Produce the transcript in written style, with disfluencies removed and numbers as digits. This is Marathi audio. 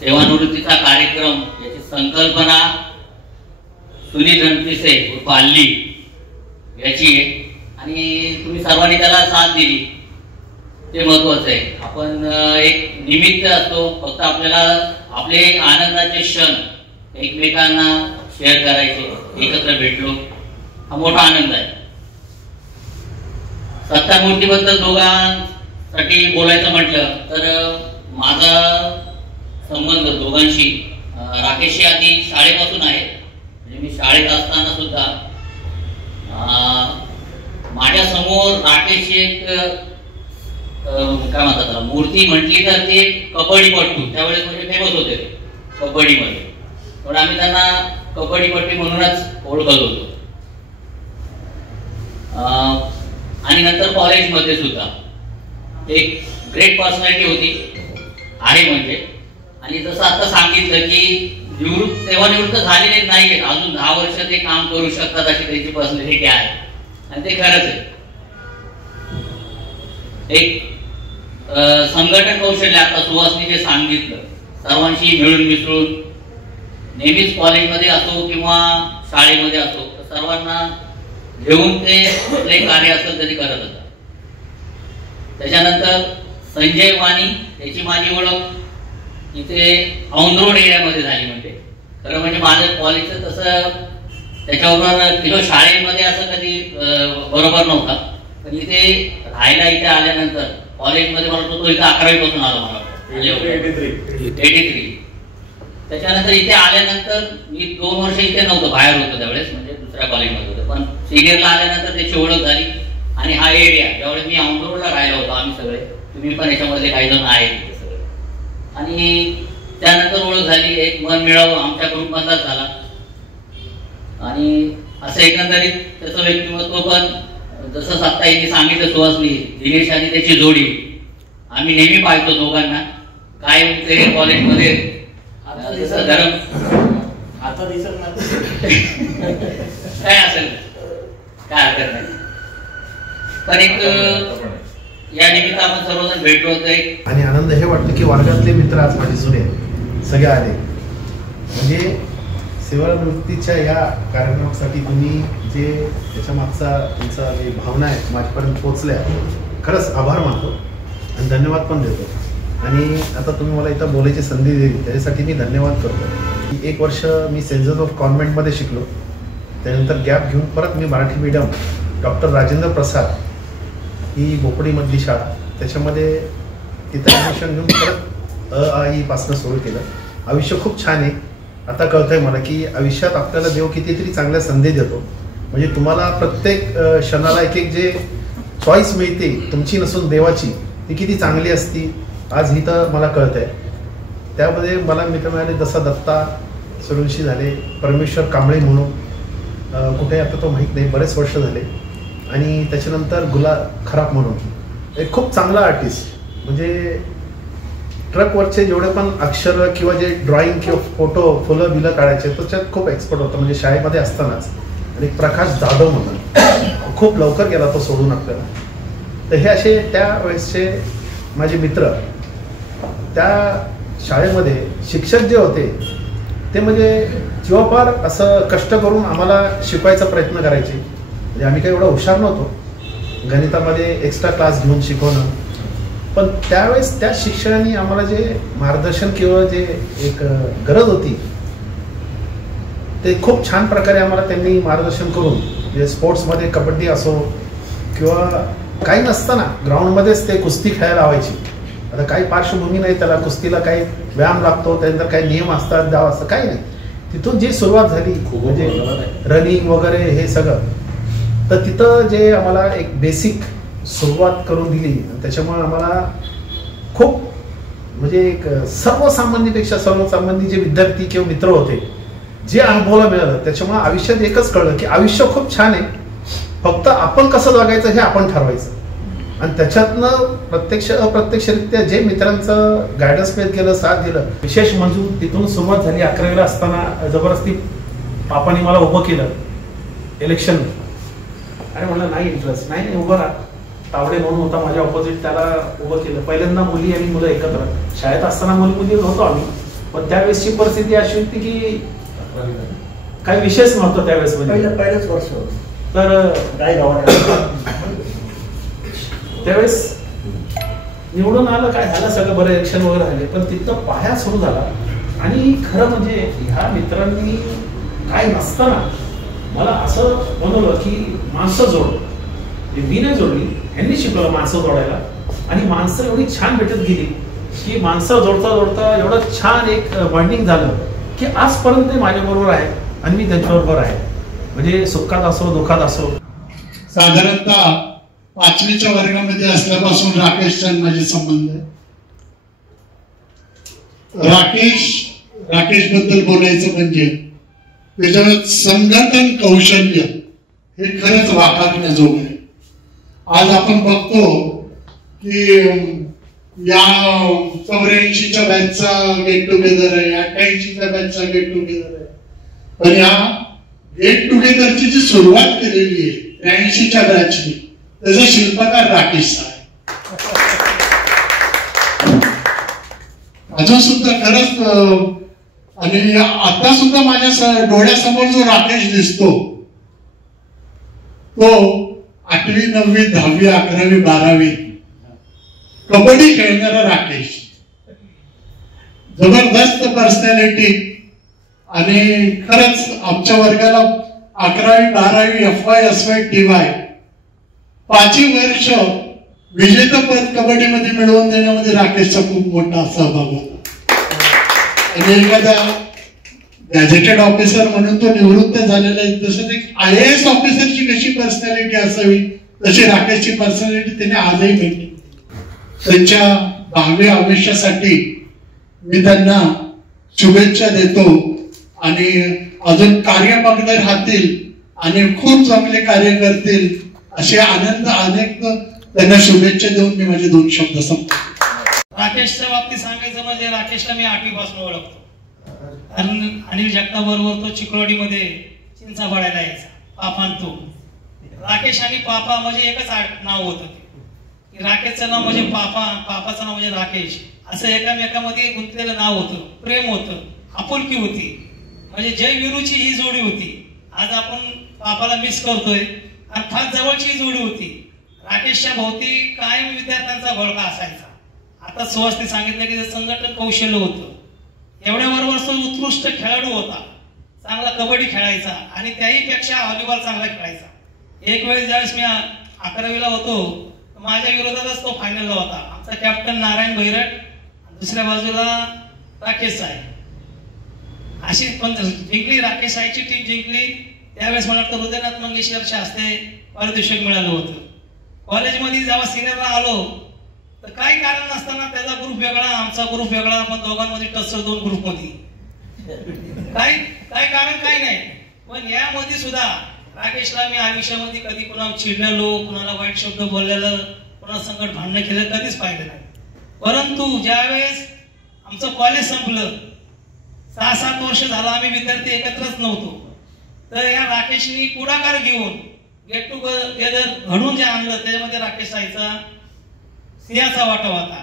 सेवानिवृत्तीचा कार्यक्रम याची संकल्पना सुनील रणपिसे उर्फ अल्ली याची आहे आणि तुम्ही सर्वांनी त्याला साथ दिली ते महत्वाचं आहे. आपण एक निमित्त असतो, फक्त आपल्याला आपले आनंदाचे क्षण एकमेकांना शेअर करायचे, एकत्र भेटलो हा मोठा आनंद आहे. सत्तामूर्तीबद्दल दोघांसाठी बोलायचं म्हटलं तर माझा संबंध दोघांशी राकेशशी आधी शाळेपासून आहे. म्हणजे मी शाळेत असताना सुद्धा माझ्या समोर राकेश एक काय म्हणतात त्याला मूर्ती म्हटली तर ते कबड्डीपट्टू, त्यावेळेस म्हणजे फेमस होते कबड्डीमध्ये, पण आम्ही त्यांना कबड्डीपट्टी म्हणूनच ओळखत होतो. आणि नंतर कॉलेजमध्ये सुद्धा एक ग्रेट पर्सनॅलिटी होती आहे म्हणजे. आणि जसं आता सांगितलं की सेवानिवृत्त झालेले नाही, अजून 10 वर्ष ते काम करू शकतात अशी त्यांची पर्सनॅलिटी आहे आणि ते खरंच आहे. एक संघटन कौशल्य आता सुहासनी जे सांगितलं, सर्वांशी मिळून मिसळून नेहमीच कॉलेजमध्ये असो किंवा शाळेमध्ये असो सर्वांना घेऊन ते कुठले कार्य असेल तरी करत होता. त्याच्यानंतर संजय वाणी, त्याची माझी ओळख इथे औंधरोड एरियामध्ये झाली. म्हणजे खरं म्हणजे माझं कॉलेजचं तसं त्याच्याबरोबर किंवा शाळेमध्ये असं कधी बरोबर नव्हता, पण इथे राहायला इथे आल्यानंतर कॉलेजमध्ये मला तो इथे 11वी पासून आला, मला 83. त्याच्यानंतर इथे आल्यानंतर मी 2 वर्ष इथे नव्हतं, बाहेर होतो त्यावेळेस, म्हणजे दुसऱ्या कॉलेजमध्ये होतो. पण सिनियरला आल्यानंतर त्याची ओळख झाली आणि हा एरिया ज्यावेळेस मी औंधरोडला राहिला होतो, आम्ही सगळे, तुम्ही पण याच्यामधले काही जण आहेत तिथे सगळे, आणि त्यानंतर ओळख झाली, एक मन मिळावं आमच्या ग्रुपमधलाच झाला. आणि असं एकंदरीत त्याचं व्यक्तिमत्व पण जसं आता यांनी सांगितलं, सुहासनी दिनेश आणि त्याची जोडी आम्ही नेहमी पाहतो दोघांना, काय ते कॉलेजमध्ये आता दिसत काय असेल काय हरकत नाही. पण एक या निमित्त आपण सर्वजण भेटलो होतो आणि आनंद हे वाटतं की वर्गातले मित्र आज माझे जुने सगळे आले. म्हणजे सेवानिवृत्तीच्या या कार्यक्रमासाठी तुम्ही जे त्याच्या मागचा तुमचा जे भावना आहे माझ्यापर्यंत पोहोचल्या, खरंच आभार मानतो आणि धन्यवाद पण देतो. आणि आता तुम्ही मला इथं बोलायची संधी दिली त्याच्यासाठी मी धन्यवाद करतो. 1 वर्ष मी सेंट जोसेफ कॉन्व्हेंटमध्ये शिकलो, त्यानंतर गॅप घेऊन परत मी मराठी मीडियम डॉक्टर राजेंद्र प्रसाद ही बोपडीमधली शाळा, त्याच्यामध्ये तिथं ॲडमिशन घेऊन परत पासून सुरू केलं. आयुष्य खूप छान आहे. आता कळतंय मला की आयुष्यात आपल्याला देव कितीतरी चांगल्या संधी देतो. म्हणजे तुम्हाला प्रत्येक क्षणाला एक एक जे चॉईस मिळते तुमची नसून देवाची, ती किती चांगली असती आज इथं मला कळतंय. त्यामध्ये मला मित्र मिळाले जसा दत्ता सुरुंशी झाले, परमेश्वर कांबळे म्हणून कुठे आता तो माहीत नाही, बरेच वर्ष झाले. आणि त्याच्यानंतर गुला खराब म्हणून एक खूप चांगला आर्टिस्ट, म्हणजे ट्रकवरचे जेवढे पण अक्षर किंवा जे ड्रॉइंग किंवा फोटो फुलं बिलं काढायचे त्याच्यात खूप एक्सपर्ट होता, म्हणजे शाळेमध्ये असतानाच. आणि प्रकाश जाधव म्हणून खूप लवकर गेला तो सोडून आपल्याला. तर हे असे त्यावेळेसचे माझे मित्र, त्या शाळेमध्ये शिक्षक जे होते ते म्हणजे जीवापार असं कष्ट करून आम्हाला शिकवायचा प्रयत्न करायचे. म्हणजे आम्ही काही एवढा हुशार नव्हतो, गणितामध्ये एक्स्ट्रा क्लास घेऊन शिकवणं, पण त्यावेळेस त्या शिक्षकांनी आम्हाला जे मार्गदर्शन किंवा जे एक गरज होती ते खूप छान प्रकारे आम्हाला त्यांनी मार्गदर्शन करून, म्हणजे स्पोर्ट्समध्ये कबड्डी असो किंवा काही नसताना ग्राउंडमध्येच ते कुस्ती खेळायला लावायची. आता काही पार्श्वभूमी नाही त्याला, कुस्तीला काही व्यायाम लागतो, त्यानंतर काही नियम असतात, डाव असतं, काही नाही. तिथून जी सुरुवात झाली म्हणजे रनिंग वगैरे हे सगळं, तर तिथं जे आम्हाला एक बेसिक सुरुवात करून दिली, त्याच्यामुळे आम्हाला खूप म्हणजे एक सर्वसामान्यपेक्षा सर्वसामान्य जे विद्यार्थी किंवा मित्र होते जे अनुभवाला मिळालं, त्याच्यामुळे आयुष्यात एकच कळलं की आयुष्य खूप छान आहे, फक्त आपण कसं जगायचं हे आपण ठरवायचं. आणि त्याच्यातनं प्रत्यक्ष अप्रत्यक्षरित्या जे मित्रांचं गायडन्स मिळत गेलं, साथ दिलं. विशेष म्हणजे तिथून सुरुवात झाली. 11वीला असताना जबरदस्ती पापाने मला उभं केलं इलेक्शन. अरे म्हणलं नाही इंटरेस्ट नाही, उभं राहा. तावडे म्हणून होता माझ्या ऑपोजिट, त्याला उभं केलं. पहिल्यांदा मुली आणि मुलं एकत्र. शाळेत असताना मुली होतो आम्ही, पण त्यावेळेसची परिस्थिती अशी होती की काही विषयच नव्हता त्यावेळेस, म्हणजे पहिलंच वर्ष तर त्यावेळेस निवडून आलं, काय झालं, सगळं बरं, इलेक्शन वगैरे झाले, पण तिथं पाया सुरू झाला. आणि खरं म्हणजे ह्या मित्रांनी काय नसताना मला असं बनवलं की माणसं जोड, मी नाही जोडली, यांनी शिकवलं माणसं जोडायला. आणि माणसं एवढी छान भेटत गेली की माणसं जोडता जोडता एवढं छान एक बॉन्डिंग झालं की आजपर्यंत ते माझ्याबरोबर आहे आणि मी त्यांच्याबरोबर आहे. म्हणजे सुखात असो दुःखात असो. साधारणतः 5वीच्या वर्गामध्ये असल्यापासून राकेशचा माझे संबंध आहे. राकेश बद्दल बोलायचं म्हणजे त्याच्यावर संघटन कौशल्य हे खरंच वाखाणण्याजोग आहे. आज आपण बघतो की या 84च्या बॅचचा गेट टुगेदर आहे, 88च्या बॅचचा गेट टुगेदर आहे, पण या गेट टुगेदरची जी सुरुवात केलेली आहे 83च्या बॅचनी, त्याचा शिल्पकार राकेश आहे. अजून सुद्धा खरंच, आणि आता सुद्धा माझ्या डोळ्यासमोर जो राकेश दिसतो तो 8वी 9वी 10वी 11वी 12वी कबड्डी खेळणारा राकेश. जबरदस्त पर्सनॅलिटी. आणि खरंच आमच्या वर्गाला 11वी 12वी FY SY TY 5 वर्ष विजेतेपद कबड्डीमध्ये मिळवून देण्यामध्ये राकेशचा खूप मोठा सहभाग होता. आणि एखादा गॅजेटेड ऑफिसर म्हणून तो निवृत्त झालेला आहे, तसंच एक IAS ऑफिसरची कशी पर्सनॅलिटी असावी तशी राकेशची पर्सनॅलिटी त्याने आजही भेटली. त्यांच्या 10व्या आयुष्यासाठी मी त्यांना शुभेच्छा देतो आणि अजून कार्यमग्न राहतील आणि खूप चांगले कार्य करतील असे आनंद अनेक त्यांना शुभेच्छा देऊन मी माझे 2 शब्द संपतो. राकेशच्या बाबतीत सांगायचं म्हणजे राकेशला मी 8वी पासून ओळखतो. कारण अनिल जगताप बरोबर तो चिखलवाडीमध्ये चिंचा पाडायला यायचा, पापान तो. राकेश आणि पापा म्हणजे एकच नाव होतं. राकेशचं नाव म्हणजे पापा, पापाचं नाव म्हणजे राकेश, असं एकामेकामध्ये गुंतलेलं नाव होतं. प्रेम होतं, आपुलकी होती. म्हणजे जय विरूची ही जोडी होती. आज आपण पापाला मिस करतोय आणि फार जवळची जोडी होती. राकेशच्या भोवती कायम विद्यार्थ्यांचा घोळका असायचा. आता सुहासने सांगितलं की ते संघटन कौशल्य होतं. एवढ्याबरोबर तो उत्कृष्ट खेळाडू होता, चांगला कबड्डी खेळायचा आणि त्याहीपेक्षा व्हॉलीबॉल चांगला खेळायचा. एक वेळेस ज्यावेळेस मी 11वीला होतो, माझ्या विरोधातच तो फायनलला होता. आमचा कॅप्टन नारायण भैरट, दुसऱ्या बाजूला राकेश साहेब, अशी पण जिंकली. राकेश साहेबची टीम जिंकली. त्यावेळेस मला वाटतं हृदयनाथ मंगेशकरच्या हस्ते पारितोषिक मिळालं होतं. कॉलेजमध्ये जेव्हा सिनियरला आलो तर काही कारण नसताना त्याचा ग्रुप वेगळा, आमचा ग्रुप वेगळा, पण दोघांमध्ये टस्सर 2 ग्रुपमध्ये. काय कारण काही नाही. पण यामध्ये सुद्धा राकेशला मी आयुष्यामध्ये कधी कुणाला चिडलेलो, कुणाला वाईट शब्द बोललेलं, कुणाला संकट भांडणं केलं कधीच पाहिलं नाही. परंतु ज्यावेळेस आमचं कॉलेज संपलं, 6-7 वर्ष झालं आम्ही विद्यार्थी एकत्रच नव्हतो, तर या राकेशनी पुढाकार घेऊन गेट टुगेदर घडून जे आणलं त्याच्यामध्ये राकेश साहेबचा सिंहाचा वाटा होता.